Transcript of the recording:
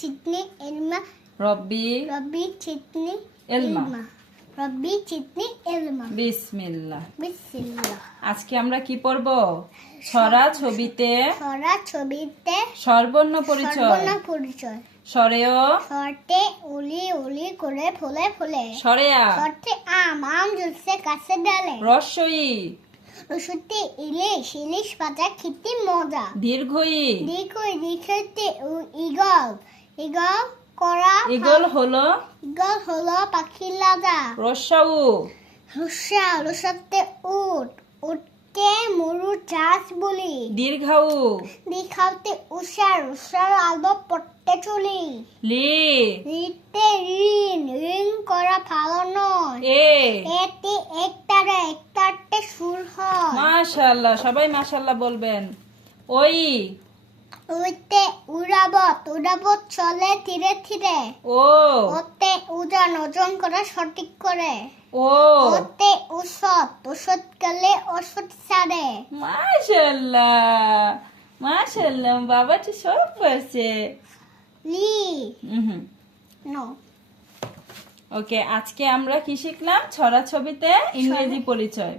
Chitni Ilma. রব্বি Rabbi Chitni Ilma. Rabbi Chitni Ilma. বিসমিল্লাহ। Bismillah. আজকে আমরা কি পড়ব? ছড়া ছবিতে ছড়া ছবিতে সর্বর্ণ পরিচয়। সর্বর্ণ পরিচয়। সরেও শর্টে উলি উলি করে ফুলে ফুলে। সরেয়া। শর্টে আম আম ঝুলছে কাছে ডালে। রস্যই ওষুধে ইলিশ ইলিশ পাতা খেতে মজা। দীর্ঘই। দেখো দেখতে ইগল ইগল করা ইগল হলো? ইগল হলো পাখি লাদা রস্যাউ রুষা রুষাতে উট। উটকে মরু চাষ বলি। দীর্ঘাউ। দেখাতে উষার উষার আলো পড়তে চলি। লি। রিতে ঋণ ঋণ করা ভালো নয়। এ। মাশাআল্লাহ সবাই মাশাআল্লাহ বলবেন। ওই। ওইতে উড়াবত উড়াবত চলে ধীরে ধীরে। ও। ওতে ওজন ওজন করে সঠিক করে। ও। ওতে ওষুধ ওষুধ গেলে ওষুধ সারে মাশাআল্লাহ মাশাআল্লাহ বাবাটি সব পারছে লি। হুম। নো। ওকে আজকে আমরা কি শিখলাম? ছড়া ছবিতে ইংরেজি পরিচয়।